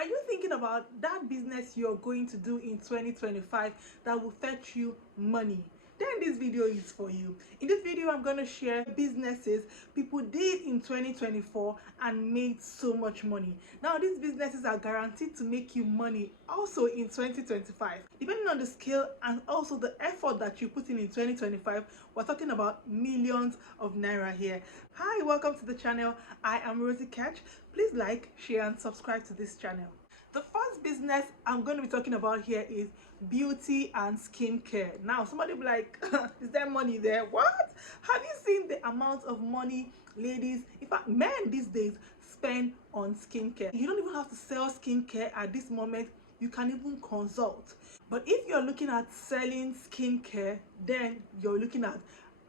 Are you thinking about that business you're going to do in 2025 that will fetch you money? Then this video is for you. In this video, I'm going to share businesses people did in 2024 and made so much money. Now, these businesses are guaranteed to make you money also in 2025. Depending on the scale and also the effort that you put in 2025, we're talking about millions of naira here. Hi, welcome to the channel. I am Rosy Kech. Please like, share, and subscribe to this channel. The first business I'm going to be talking about here is beauty and skincare. Now, somebody be like, is there money there? What? Have you seen the amount of money ladies, in fact, men these days spend on skincare? You don't even have to sell skincare at this moment. You can even consult. But if you're looking at selling skincare, then you're looking at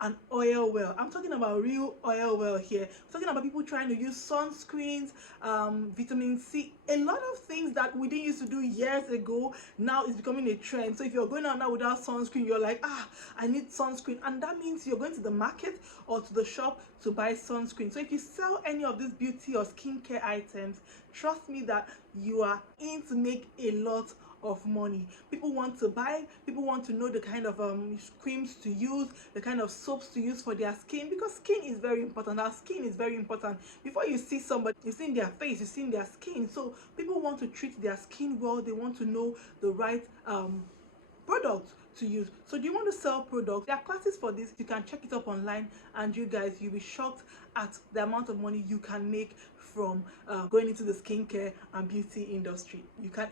an oil well. I'm talking about real oil well here. I'm talking about people trying to use sunscreens, vitamin C, a lot of things that we didn't used to do years ago. Now it's becoming a trend. So if you're going out now without sunscreen, you're like, I need sunscreen, and that means you're going to the market or to the shop to buy sunscreen. So if you sell any of these beauty or skincare items, trust me that you are in to make a lot of money. People want to buy, people want to know the kind of creams to use, the kind of soaps to use for their skin, because skin is very important. Our skin is very important. Before you see somebody, you've seen their face, you've seen their skin. So people want to treat their skin well. They want to know the right products to use. So do you want to sell products? There are classes for this. You can check it up online, and you guys, you'll be shocked at the amount of money you can make from going into the skincare and beauty industry. You can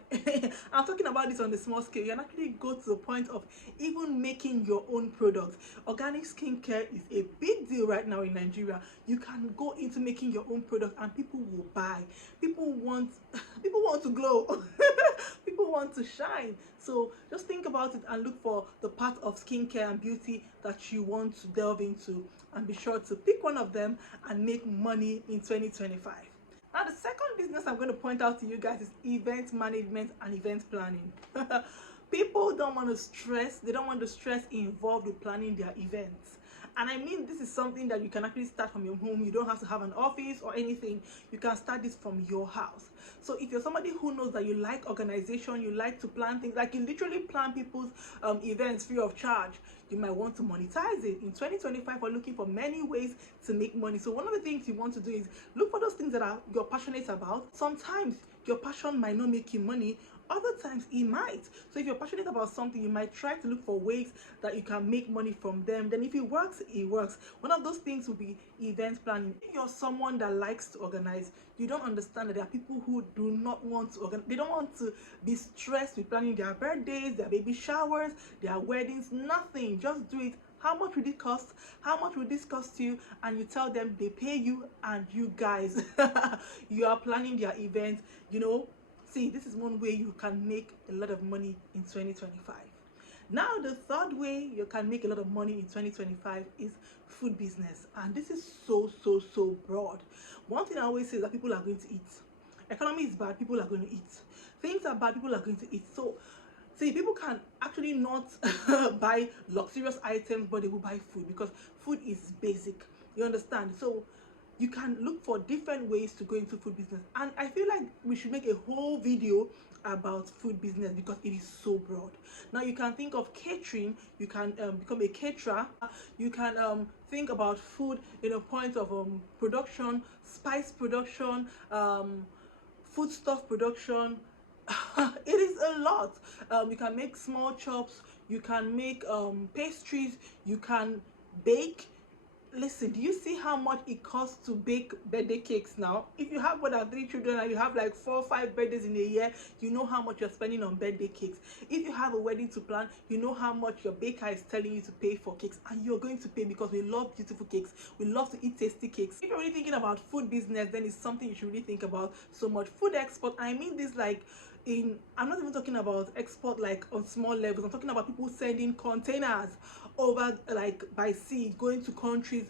I'm talking about this on the small scale. You can actually go to the point of even making your own products. Organic skincare is a big deal right now in Nigeria. You can go into making your own product and people will buy. People want to glow. People want to shine. So just think about it and look for the part of skincare and beauty that you want to delve into, and be sure to pick one of them and make money in 2025. Now, the second business I'm going to point out to you guys is event management and event planning. People don't want to stress. They don't want the stress involved with planning their events. And I mean, this is something that you can actually start from your home. You don't have to have an office or anything. You can start this from your house. So if you're somebody who knows that you like organization, you like to plan things, like you literally plan people's events free of charge, you might want to monetize it. In 2025, we're looking for many ways to make money. So one of the things you want to do is look for those things that you're passionate about. Sometimes your passion might not make you money, other times it might. So if you're passionate about something, you might try to look for ways that you can make money from them. Then if it works, it works. One of those things will be event planning. If you're someone that likes to organize, you don't understand that there are people who do not want to organize. They don't want to be stressed with planning their birthdays, their baby showers, their weddings, nothing. Just do it. How much will it cost? How much will this cost you? And you tell them, they pay you, and you guys, you are planning their event. See, this is one way you can make a lot of money in 2025. Now, the third way you can make a lot of money in 2025 is food business. And this is so broad. One thing I always say is that people are going to eat. Economy is bad, people are going to eat. Things are bad, people are going to eat. So, see, people can actually not buy luxurious items, but they will buy food, because food is basic. You understand? So you can look for different ways to go into food business, and I feel like we should make a whole video about food business because it is so broad. Now, you can think of catering. You can become a caterer. You can think about food in a point of production, spice production, foodstuff production. It is a lot. You can make small chops, you can make pastries, you can bake. Listen, do you see how much it costs to bake birthday cakes now? If you have more than 3 children and you have like 4 or 5 birthdays in a year, you know how much you're spending on birthday cakes. If you have a wedding to plan, you know how much your baker is telling you to pay for cakes, and you're going to pay because we love beautiful cakes. We love to eat tasty cakes. If you're really thinking about food business, then it's something you should really think about so much. Food export, I mean this like I'm not even talking about export like on small levels. I'm talking about people sending containers over like by sea, going to countries,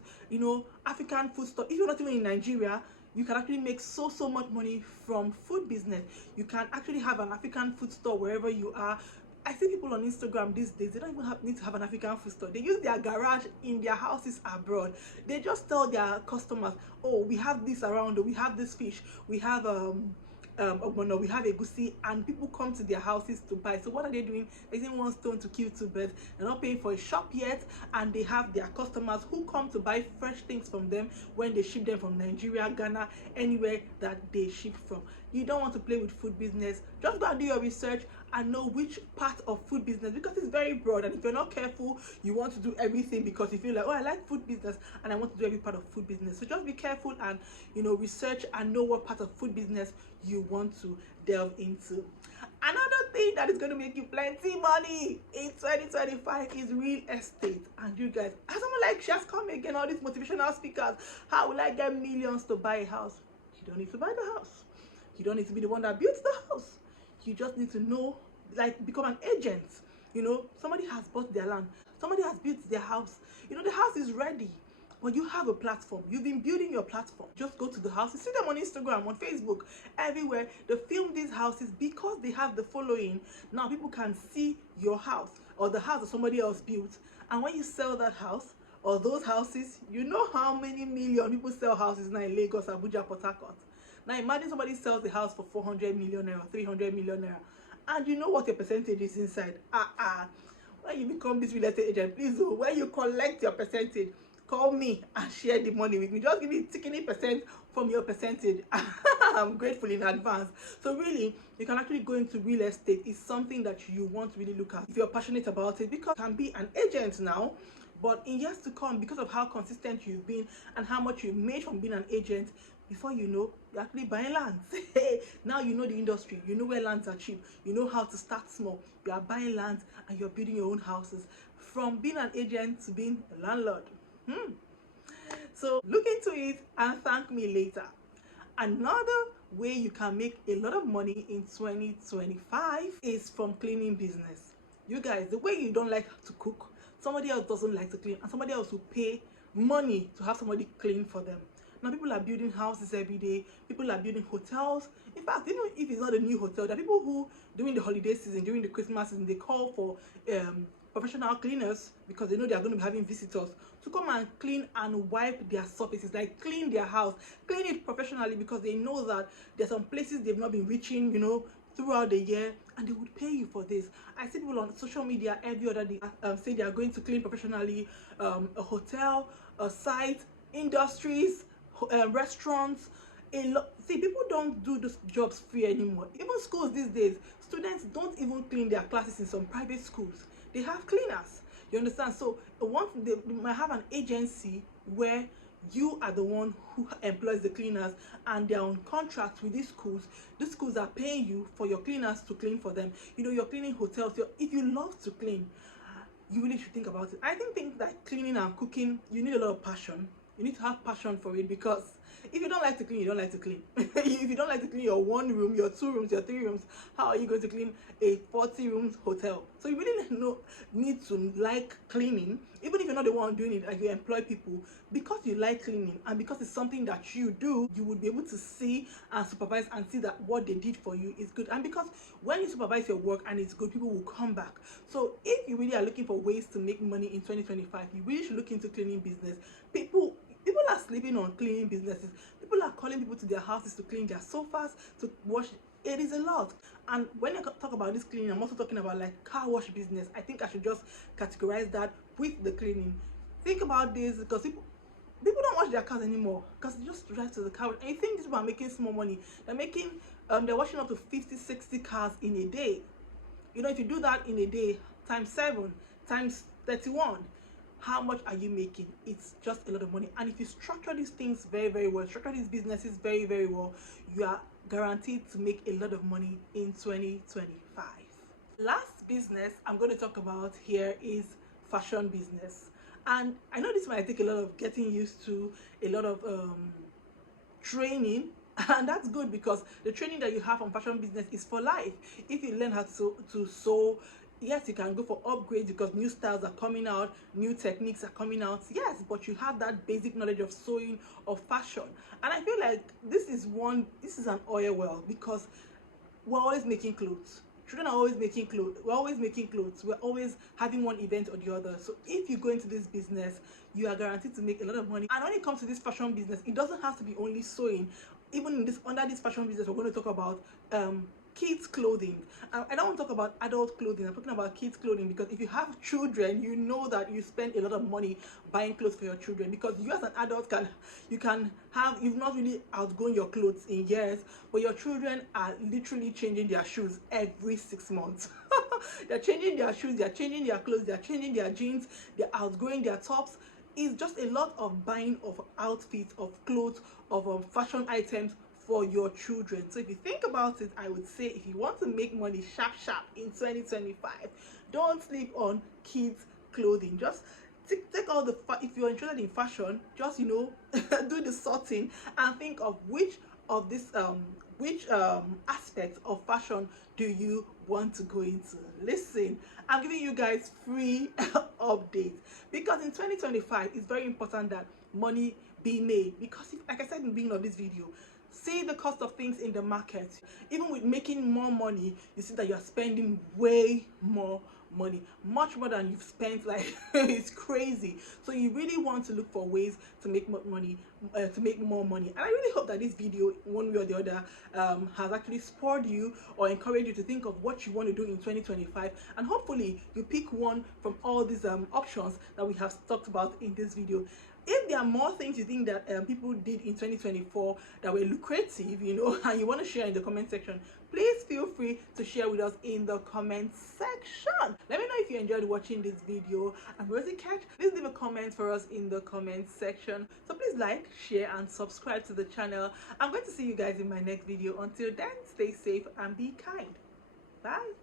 African food stuff. If you're not even in Nigeria, you can actually make so much money from food business. You can actually have an African food store wherever you are. I see people on Instagram these days, they don't even need to have an African food store. They use their garage in their houses abroad. They just tell their customers, oh, we have this around, or we have this fish, we have we have egusi, and people come to their houses to buy. So what are they doing? They're using one stone to kill two birds. They're not paying for a shop yet, and they have their customers who come to buy fresh things from them when they ship them from Nigeria, Ghana, anywhere that they ship from. You don't want to play with food business. Just go and do your research and know which part of food business, because it's very broad, and if you're not careful, you want to do everything because you feel like, oh, I like food business and I want to do every part of food business. So just be careful and, you know, research and know what part of food business you want to delve into. Another thing that is going to make you plenty money in 2025 is real estate. And you guys, as someone like she has come again, all these motivational speakers, how will I get millions to buy a house? You don't need to buy the house. You don't need to be the one that builds the house. You just need to know, like, become an agent. You know, somebody has bought their land, somebody has built their house, you know, the house is ready, but you have a platform. You've been building your platform. Just go to the houses, see them on Instagram, on Facebook, everywhere. They film these houses because they have the following. Now people can see your house or the house that somebody else built, and when you sell that house or those houses, you know how many million people sell houses now in Lagos, Abuja, Port Harcourt. Now imagine somebody sells the house for 400 million naira, 300 million naira, and you know what your percentage is inside. When you become this real estate agent, please, when you collect your percentage, call me and share the money with me. Just give me 20% from your percentage. I'm grateful in advance. So really, you can actually go into real estate. It's something that you want to really look at if you're passionate about it, because you can be an agent now. But in years to come, because of how consistent you've been and how much you've made from being an agent, before you know, you're actually buying lands. Now you know the industry, you know where lands are cheap, you know how to start small. You are buying lands and you're building your own houses, from being an agent to being a landlord. So look into it and thank me later. Another way you can make a lot of money in 2025 is from cleaning business. You guys, the way you don't like to cook, somebody else doesn't like to clean, and somebody else will pay money to have somebody clean for them. Now people are building houses every day, people are building hotels. In fact, even if it's not a new hotel, there are people who, during the holiday season, during the Christmas season, they call for professional cleaners, because they know they are going to be having visitors, to come and clean and wipe their surfaces, like clean their house, clean it professionally, because they know that there's some places they've not been reaching, you know, throughout the year, and they would pay you for this. I see people on social media every other day say they are going to clean professionally a hotel, a site, industries, restaurants. See, people don't do those jobs free anymore. Even schools these days, students don't even clean their classes in some private schools. They have cleaners, you understand? So once they might have an agency where you are the one who employs the cleaners, and they're on contract with these schools. These schools are paying you for your cleaners to clean for them. You know, you're cleaning hotels. If you love to clean, you really should think about it. I think things like cleaning and cooking, you need a lot of passion. You need to have passion for it, because if you don't like to clean, you don't like to clean. If you don't like to clean your 1 room, your 2 rooms, your 3 rooms, how are you going to clean a 40 rooms hotel? So you really need to like cleaning, even if you're not the one doing it. Like, you employ people because you like cleaning, and because it's something that you do, you would be able to see and supervise and see that what they did for you is good. And because when you supervise your work and it's good, people will come back. So if you really are looking for ways to make money in 2025, you really should look into cleaning business. People are sleeping on cleaning businesses. People are calling people to their houses to clean their sofas, to wash. It is a lot. And when I talk about this cleaning, I'm also talking about like car wash business. I think I should just categorize that with the cleaning. Think about this, because people don't wash their cars anymore, because they just drive to the car. And you think these people are making small money. They're washing up to 50-60 cars in a day. You know, if you do that in a day, times 7 times 31, how much are you making? It's just a lot of money. And if you structure these things very, very well, structure these businesses very, very well, you are guaranteed to make a lot of money in 2025. Last business I'm going to talk about here is fashion business. And I know this might take a lot of getting used to, a lot of training, and that's good, because the training that you have on fashion business is for life. If you learn how to sew, yes, you can go for upgrades because new styles are coming out, new techniques are coming out, yes, but you have that basic knowledge of sewing, of fashion. And I feel like this is an oil well, because we're always making clothes. Children are always making clothes. We're always making clothes. We're always having one event or the other. So if you go into this business, you are guaranteed to make a lot of money. And when it comes to this fashion business, it doesn't have to be only sewing. even in this, under this fashion business, we're going to talk about kids clothing. I don't want to talk about adult clothing. I'm talking about kids clothing, because if you have children, you know that you spend a lot of money buying clothes for your children, because you as an adult you've not really outgrown your clothes in years, but your children are literally changing their shoes every 6 months. They're changing their shoes, they're changing their clothes, they're changing their jeans, they're outgrowing their tops. It's just a lot of buying of outfits, of clothes, of fashion items for your children. So if you think about it, I would say, if you want to make money sharp in 2025, don't sleep on kids clothing. Just take all the if you're interested in fashion, just do the sorting and think of which aspect of fashion do you want to go into. Listen, I'm giving you guys free updates, because in 2025 it's very important that money be made, because like I said in the beginning of this video, see the cost of things in the market. Even with making more money, you see that you're spending way more money, much more than you've spent. Like it's crazy. So you really want to look for ways to make more money, to make more money. And I really hope that this video, one way or the other, has actually spurred you or encouraged you to think of what you want to do in 2025, and hopefully you pick one from all these options that we have talked about in this video. If there are more things you think that people did in 2024 that were lucrative, and you want to share in the comment section, please feel free to share with us in the comment section. Let me know if you enjoyed watching this video. I'm Rosy Kech. Please leave a comment for us in the comment section. So please like, share, and subscribe to the channel. I'm going to see you guys in my next video. Until then, stay safe and be kind. Bye.